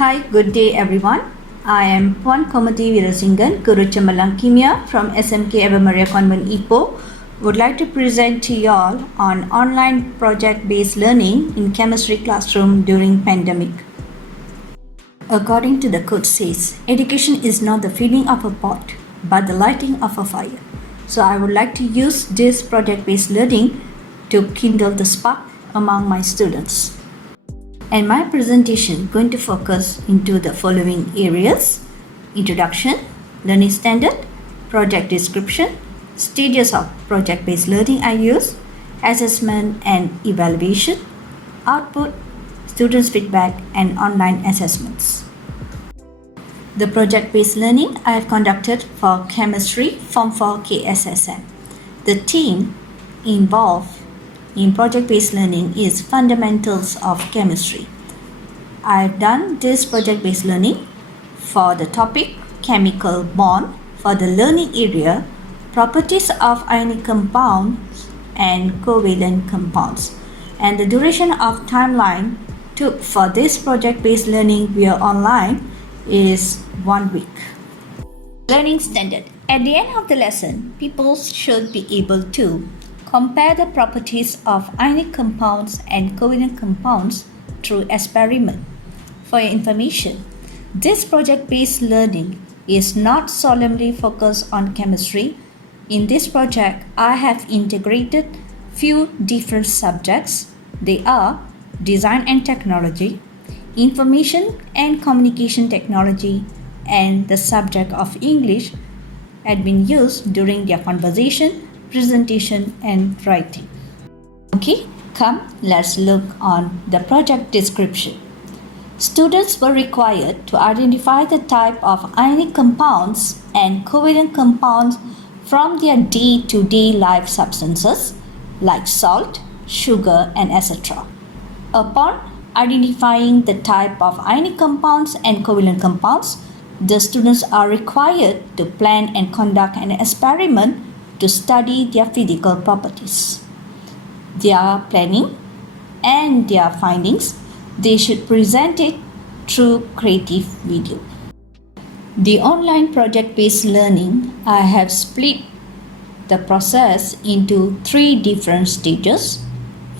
Hi, good day everyone. I am Puan Komati Virasingan, Guru Chamalang Kimia from SMK Eva Maria Convent Ipoh. Would like to present to you all on online project-based learning in chemistry classroom during pandemic. According to the quote says, education is not the filling of a pot, but the lighting of a fire. So I would like to use this project-based learning to kindle the spark among my students. And my presentation going to focus into the following areas: introduction, learning standard, project description, stages of project-based learning I use, assessment and evaluation, output, students' feedback, and online assessments. The project-based learning I have conducted for chemistry Form 4 KSSM. The theme involved in project-based learning is fundamentals of chemistry. I've done this project-based learning for the topic chemical bond, for the learning area properties of ionic compounds and covalent compounds. And the duration of timeline took for this project-based learning via online is 1 week. Learning standard. At the end of the lesson, people should be able to compare the properties of ionic compounds and covalent compounds through experiment. For your information, this project-based learning is not solely focused on chemistry. In this project, I have integrated few different subjects. They are design and technology, information and communication technology, and the subject of English had been used during their conversation, presentation, and writing. Okay, come, let's look on the project description. Students were required to identify the type of ionic compounds and covalent compounds from their day-to-day life substances like salt, sugar, and etc. Upon identifying the type of ionic compounds and covalent compounds, the students are required to plan and conduct an experiment to study their physical properties. Their planning and their findings, they should present it through creative video. The online project-based learning, I have split the process into 3 different stages.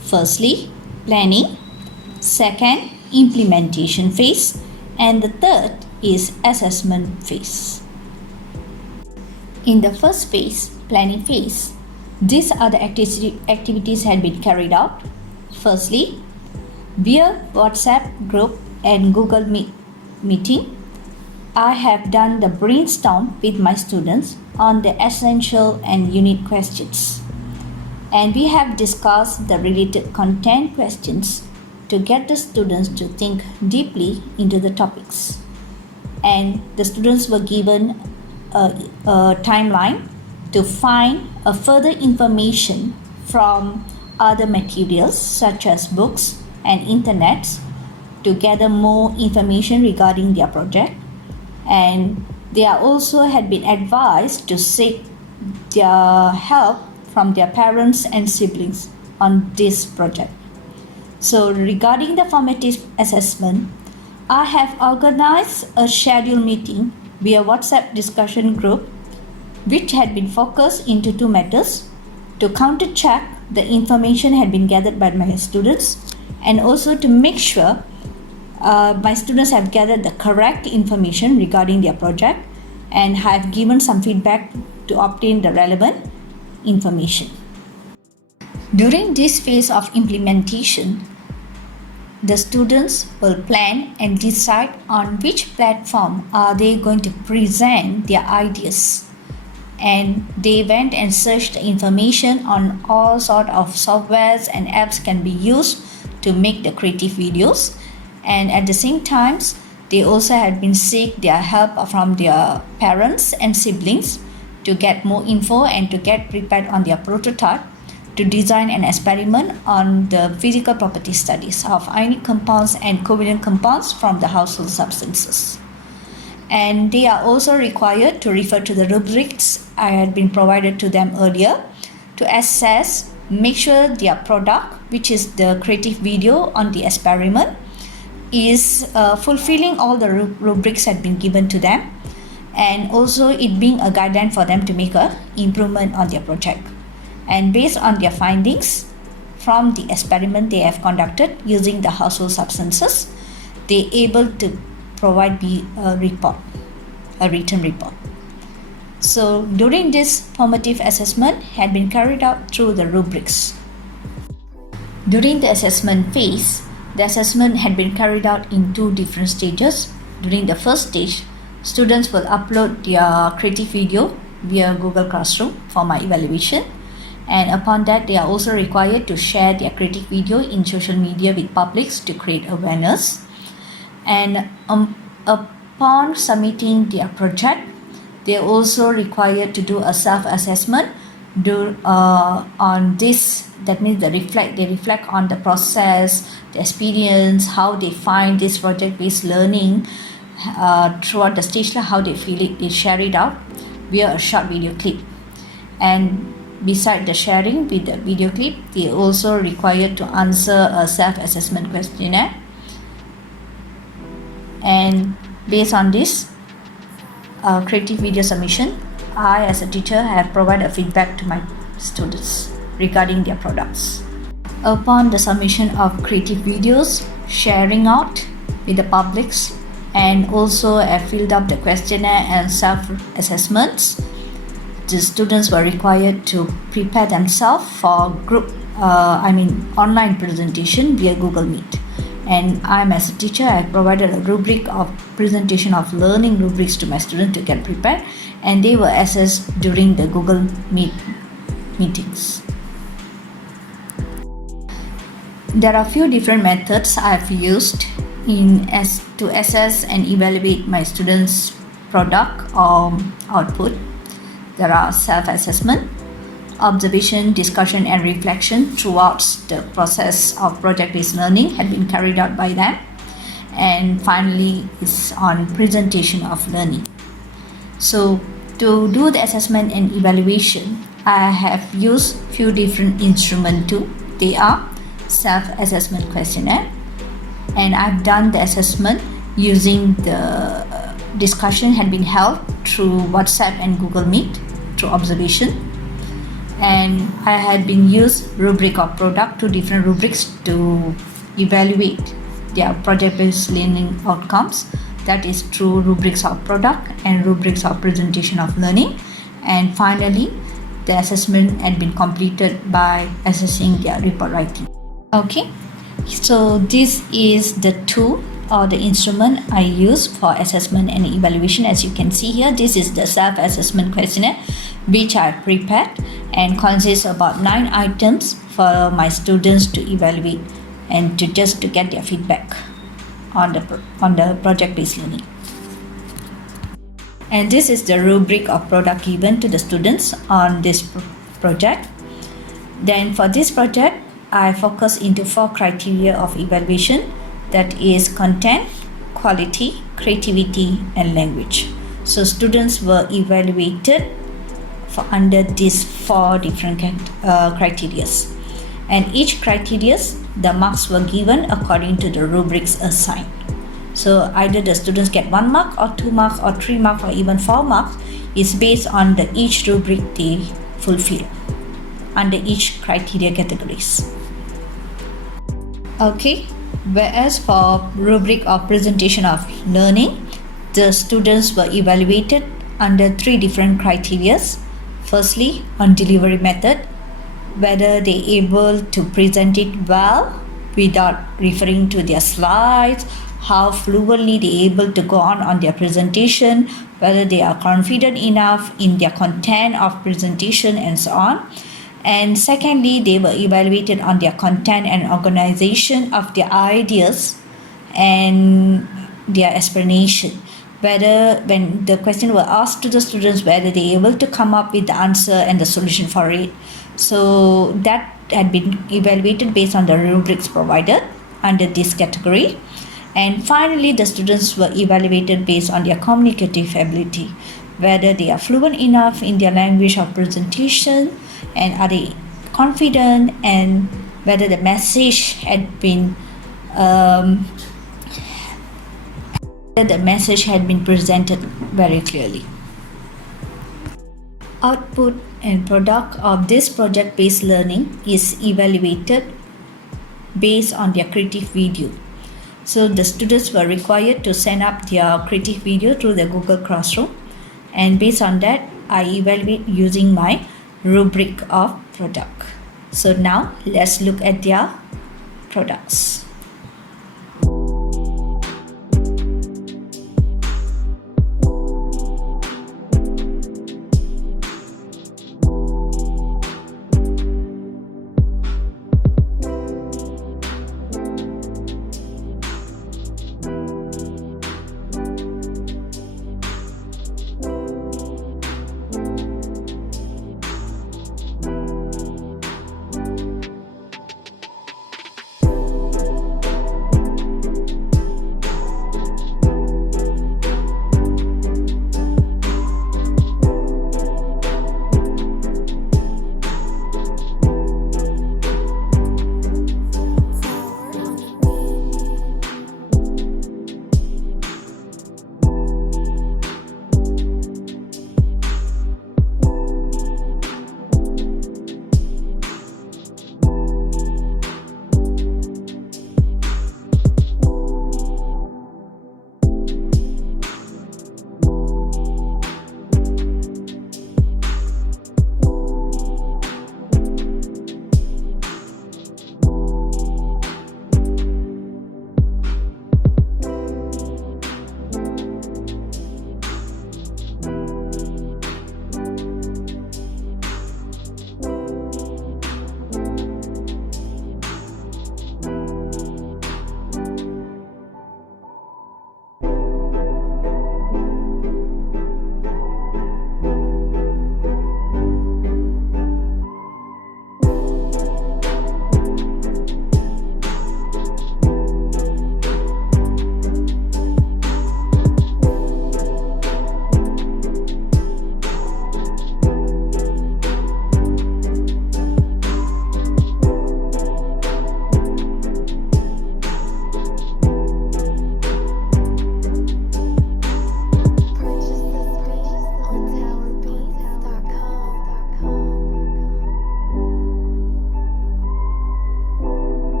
Firstly, planning. Second, implementation phase. And the third is assessment phase. In the first phase, planning phase, these are the activities had been carried out. Firstly, via WhatsApp group and Google meeting, I have done the brainstorm with my students on the essential and unique questions. And we have discussed the related content questions to get the students to think deeply into the topics. And the students were given a timeline to find a further information from other materials such as books and internets to gather more information regarding their project. And they are also had been advised to seek their help from their parents and siblings on this project. So regarding the formative assessment, I have organized a scheduled meeting via WhatsApp discussion group which had been focused into 2 matters: to counter-check the information had been gathered by my students, and also to make sure my students have gathered the correct information regarding their project and have given some feedback to obtain the relevant information. During this phase of implementation, the students will plan and decide on which platform are they going to present their ideas. And they went and searched the information on all sort of softwares and apps can be used to make the creative videos. And at the same time, they also had been seek their help from their parents and siblings to get more info and to get prepared on their prototype to design an experiment on the physical property studies of ionic compounds and covalent compounds from the household substances. And they are also required to refer to the rubrics I had been provided to them earlier to assess, make sure their product, which is the creative video on the experiment, is fulfilling all the rubrics had been given to them, and also it being a guideline for them to make a improvement on their project. And based on their findings from the experiment they have conducted using the household substances, they able to provide me a report, a written report. So during this formative assessment had been carried out through the rubrics. During the assessment phase, the assessment had been carried out in 2 different stages. During the first stage, students will upload their creative video via Google Classroom for my evaluation, and upon that they are also required to share their creative video in social media with publics to create awareness. And upon submitting their project, they are also required to do a self-assessment on this. That means they reflect on the process, the experience, how they find this project-based learning throughout the stage, how they feel it, they share it out via a short video clip. And beside the sharing with the video clip, they are also required to answer a self-assessment questionnaire. And based on this creative video submission, I as a teacher have provided feedback to my students regarding their products. Upon the submission of creative videos, sharing out with the publics, and also have filled up the questionnaire and self-assessments, the students were required to prepare themselves for group online presentation via Google Meet. And I'm as a teacher, I provided a rubric of presentation of learning rubrics to my students to get prepared, and they were assessed during the Google Meet meetings. There are a few different methods I've used to assess and evaluate my students' product or output. There are self-assessment, observation, discussion, and reflection throughout the process of project-based learning had been carried out by them. And finally, it's on presentation of learning. So to do the assessment and evaluation, I have used few different instruments too. They are self-assessment questionnaire, and I've done the assessment using the discussion had been held through WhatsApp and Google Meet through observation. And I had been used rubric of product, 2 different rubrics to evaluate their project-based learning outcomes. That is through rubrics of product and rubrics of presentation of learning. And finally, the assessment had been completed by assessing their report writing. Okay, so this is the tool or the instrument I use for assessment and evaluation. As you can see here, this is the self-assessment questionnaire which I prepared and consists about 9 items for my students to evaluate and to get their feedback on the project-based learning. And this is the rubric of product given to the students on this project. Then for this project, I focus into 4 criteria of evaluation, that is content, quality, creativity, and language. So students were evaluated for under these 4 different criteria, and each criteria the marks were given according to the rubrics assigned. So either the students get 1 mark or 2 marks or 3 marks or even 4 marks is based on each rubric they fulfill under each criteria categories. Okay, whereas for rubric of presentation of learning, the students were evaluated under 3 different criteria. Firstly, on delivery method, whether they able to present it well without referring to their slides, how fluently they able to go on their presentation, whether they are confident enough in their content of presentation, and so on. And secondly, they were evaluated on their content and organization of their ideas and their explanation, whether when the question were asked to the students, whether they able to come up with the answer and the solution for it. So that had been evaluated based on the rubrics provided under this category. And finally, the students were evaluated based on their communicative ability, whether they are fluent enough in their language of presentation, and are they confident, and whether the message had been The message had been presented very clearly. Output and product of this project-based learning is evaluated based on their creative video. So the students were required to send up their creative video through the Google Classroom, and based on that I evaluate using my rubric of product. So now let's look at their products.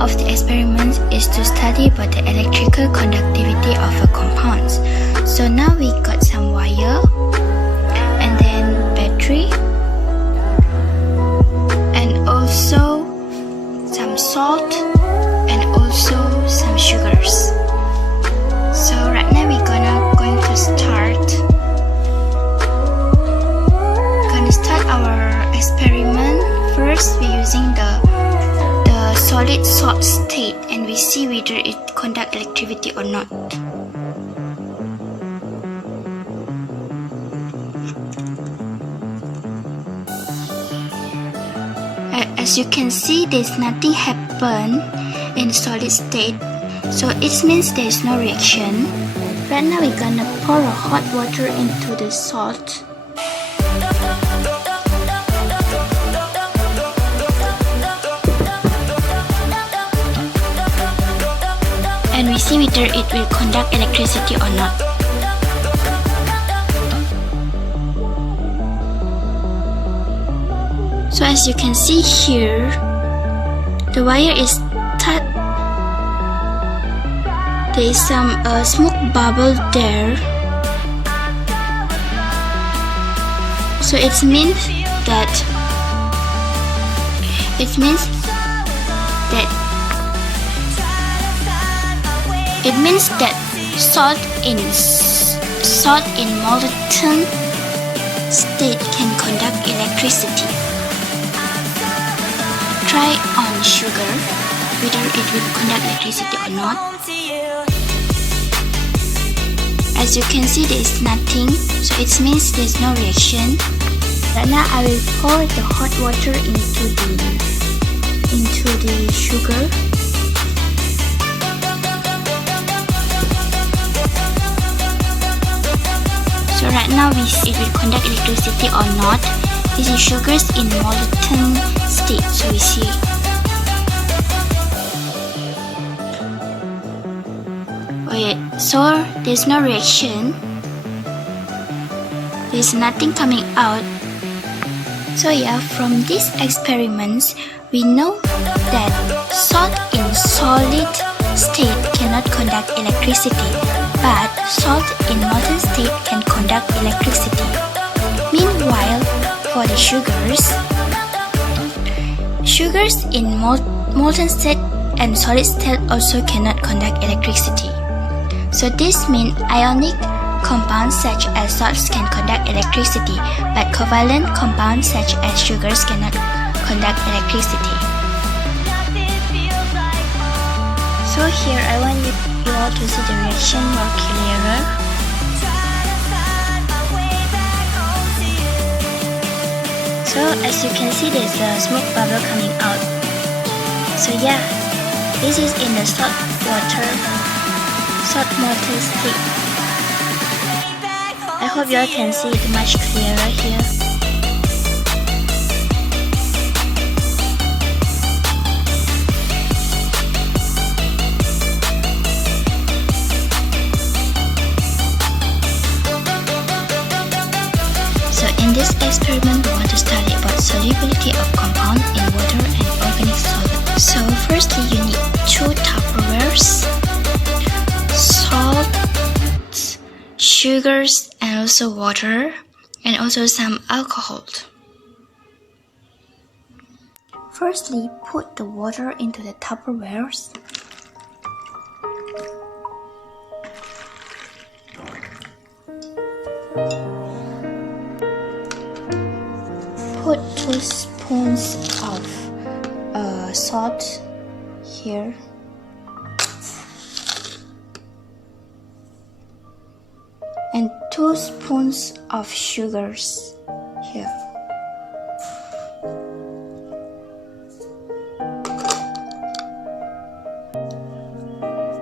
of the experiment is to study about the electrical conductivity of a compound. So now we got some wire and then battery and also some salt and also some sugars. So right now we're going to start our experiment. First we're using the solid salt state and we see whether it conduct electricity or not. As you can see, there's nothing happen in solid state, so it means there's no reaction. Right now we're gonna pour a hot water into the salt. And we see whether it will conduct electricity or not. So as you can see here, the wire is tight. There is some smoke bubble there. So it means that salt in molten state can conduct electricity. Try on sugar whether it will conduct electricity or not. As you can see, there is nothing, so it means there is no reaction. Right now I will pour the hot water into the sugar. So right now we see it will conduct electricity or not. This is sugars in molten state, so we see. Okay, so there's no reaction. There's nothing coming out. So yeah, from these experiments, we know that salt in solid state cannot conduct electricity, but salt in molten state can conduct electricity. Meanwhile, for the sugars in molten state and solid state also cannot conduct electricity. So this means ionic compounds such as salts can conduct electricity, but covalent compounds such as sugars cannot conduct electricity. So here I want you all to see the reaction more clearer. So as you can see, there's a smoke bubble coming out. So yeah, this is in the salt molten state. I hope you all can see it much clearer here. So in this experiment, we want to study about solubility of compound in water and organic solvent. So firstly, you need 2 Tupperwares, salt, sugars, and also water, and also some alcohol. Firstly, put the water into the Tupperwares. Put 2 spoons of salt here. And 2 spoons of sugars here.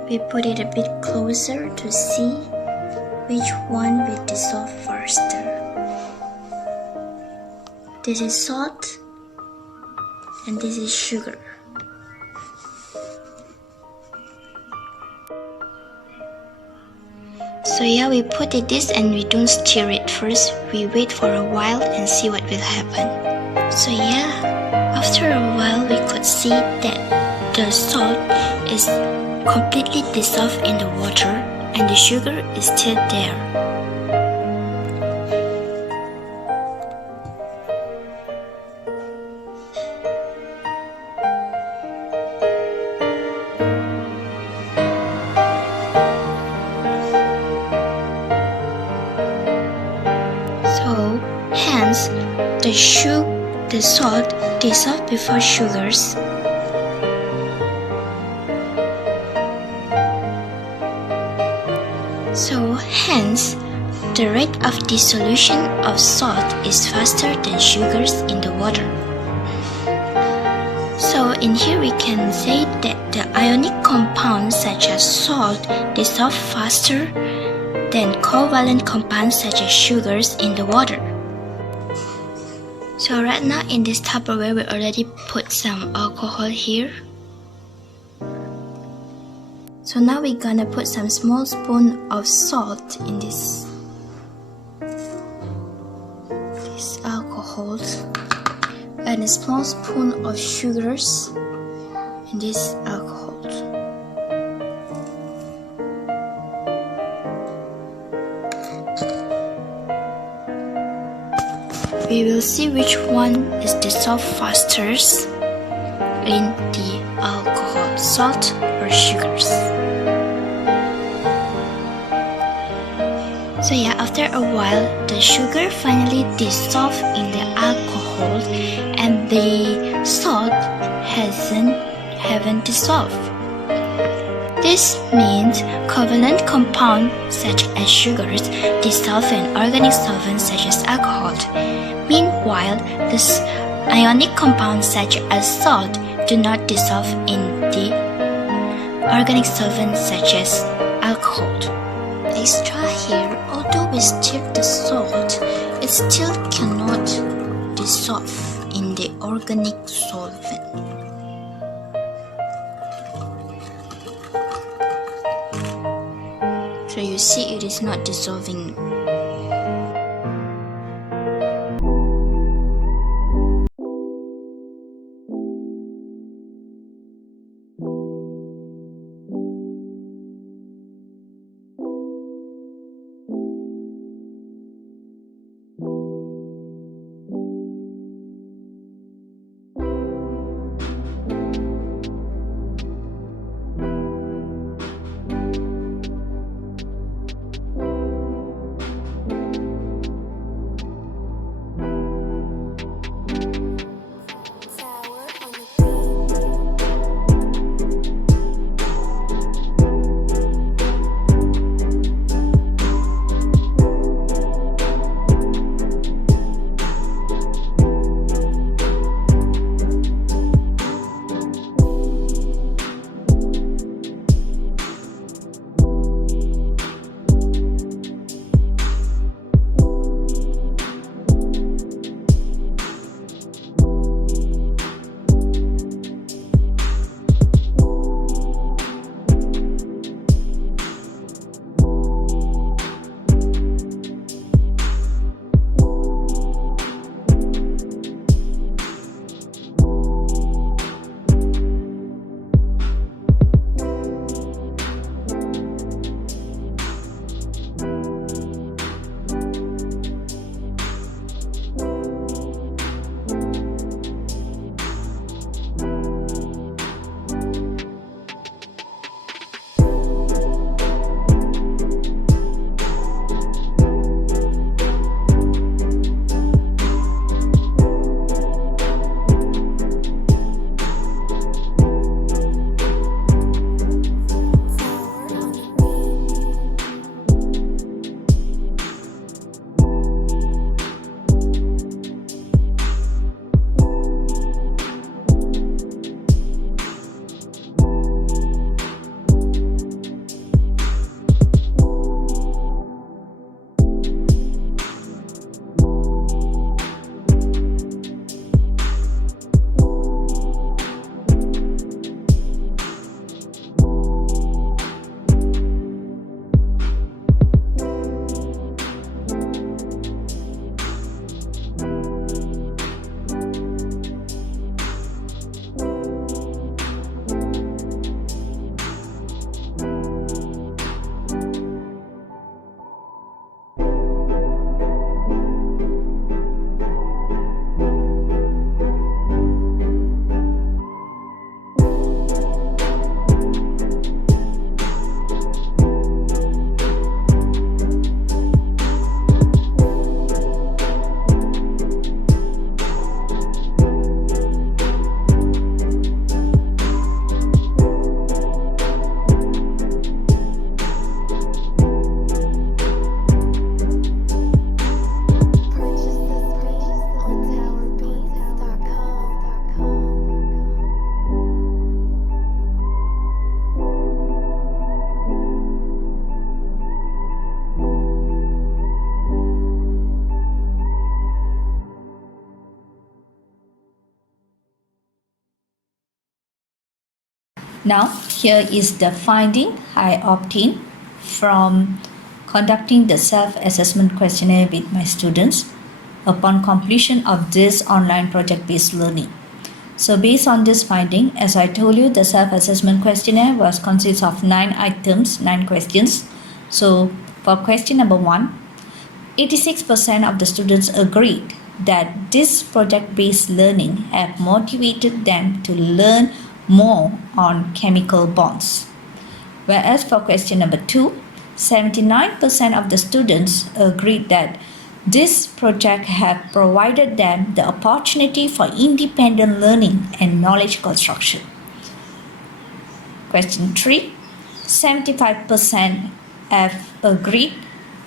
We put it a bit closer to see which one will dissolve faster. This is salt and this is sugar. So yeah, we put it this and we don't stir it first. We wait for a while and see what will happen. So yeah, after a while we could see that the salt is completely dissolved in the water and the sugar is still there. So, hence, the salt dissolved before sugars. So, hence, the rate of dissolution of salt is faster than sugars in the water. So, in here we can say that the ionic compounds such as salt dissolve faster than covalent compounds such as sugars in the water. So right now in this Tupperware we already put some alcohol here. So now we're gonna put some small spoon of salt in this alcohol and a small spoon of sugars in this alcohol. We will see which one is dissolved faster in the alcohol, salt or sugars. So yeah, after a while, the sugar finally dissolved in the alcohol and the salt haven't dissolved. This means covalent compounds such as sugars dissolve in organic solvents such as alcohol. Meanwhile, the ionic compounds such as salt do not dissolve in the organic solvents such as alcohol. Extra here, although we stir the salt, it still cannot dissolve in the organic solvent. So you see it is not dissolving. Now, here is the finding I obtained from conducting the self-assessment questionnaire with my students upon completion of this online project-based learning. So based on this finding, as I told you, the self-assessment questionnaire consists of 9 items, 9 questions. So for question number 1, 86% of the students agreed that this project-based learning have motivated them to learn more on chemical bonds. Whereas for question number 2, 79% of the students agreed that this project have provided them the opportunity for independent learning and knowledge construction. Question 3, 75% have agreed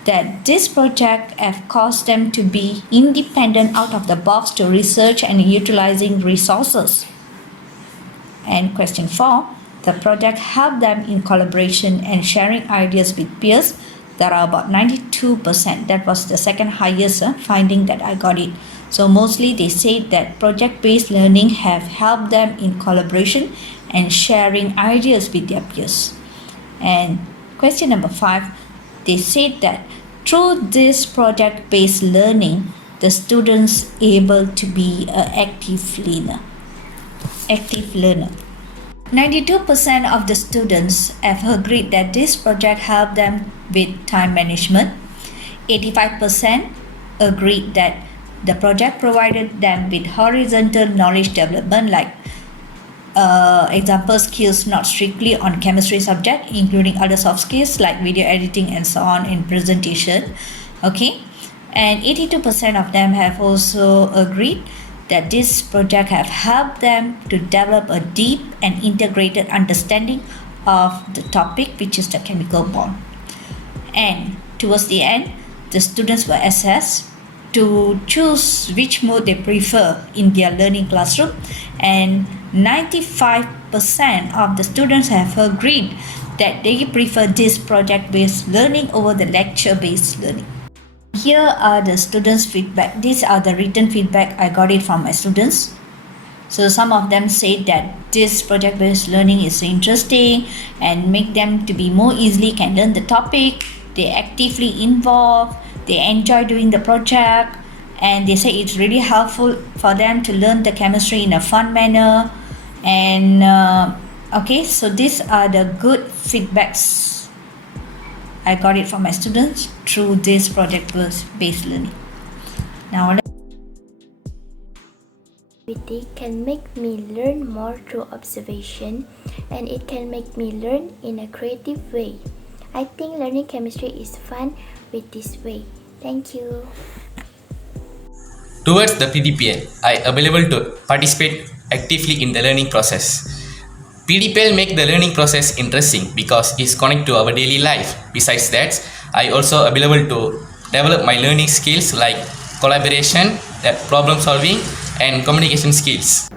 that this project have caused them to be independent out of the box to research and utilizing resources. And question 4, the project helped them in collaboration and sharing ideas with peers. That are about 92%. That was the second highest finding that I got it. So mostly they said that project-based learning have helped them in collaboration and sharing ideas with their peers. And question number 5, they said that through this project-based learning, the students able to be an active learner. 92% of the students have agreed that this project helped them with time management. 85% agreed that the project provided them with horizontal knowledge development, like example skills not strictly on chemistry subject, including other soft skills like video editing and so on in presentation. Okay, and 82% of them have also agreed that this project have helped them to develop a deep and integrated understanding of the topic, which is the chemical bond. And towards the end, the students were assessed to choose which mode they prefer in their learning classroom, and 95% of the students have agreed that they prefer this project-based learning over the lecture-based learning. Here are the students' feedback. These are the written feedback I got it from my students. So some of them said that this project-based learning is interesting and make them to be more easily can learn the topic. They actively involved. They enjoy doing the project, and they say it's really helpful for them to learn the chemistry in a fun manner. And okay, so these are the good feedbacks I got it from my students through this project-based learning. Now, Activity can make me learn more through observation, and it can make me learn in a creative way. I think learning chemistry is fun with this way. Thank you. Towards the PDPL, I available to participate actively in the learning process. PDPL make the learning process interesting because it's connected to our daily life. Besides that, I also available to develop my learning skills like collaboration, problem solving, and communication skills.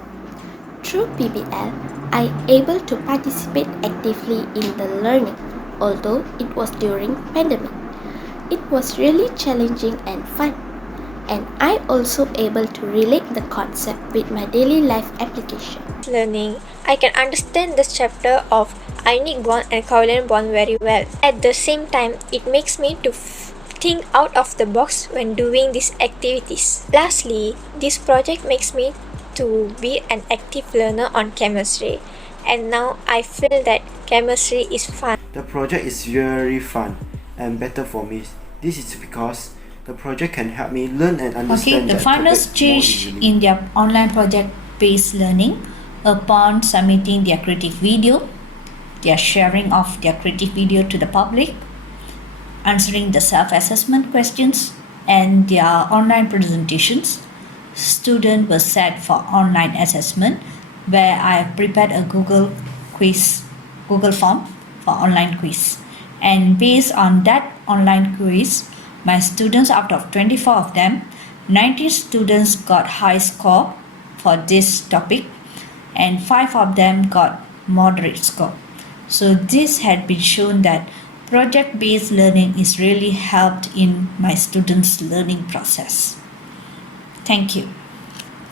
Through PBL, I able to participate actively in the learning, although it was during pandemic. It was really challenging and fun, and I also able to relate the concept with my daily life application. Learning, I can understand the chapter of ionic bond and covalent bond very well. At the same time, it makes me to think out of the box when doing these activities. Lastly, this project makes me to be an active learner on chemistry, and now I feel that chemistry is fun. The project is very fun and better for me. This is because the project can help me learn and understand. Okay, the final stage in their online project-based learning upon submitting their creative video, their sharing of their creative video to the public, answering the self-assessment questions, and their online presentations. Students were set for online assessment, where I prepared a Google form for online quiz. And based on that online quiz, my students, out of 24 of them, 19 students got high score for this topic, and 5 of them got moderate score. So this had been shown that project-based learning is really helped in my students' learning process. Thank you.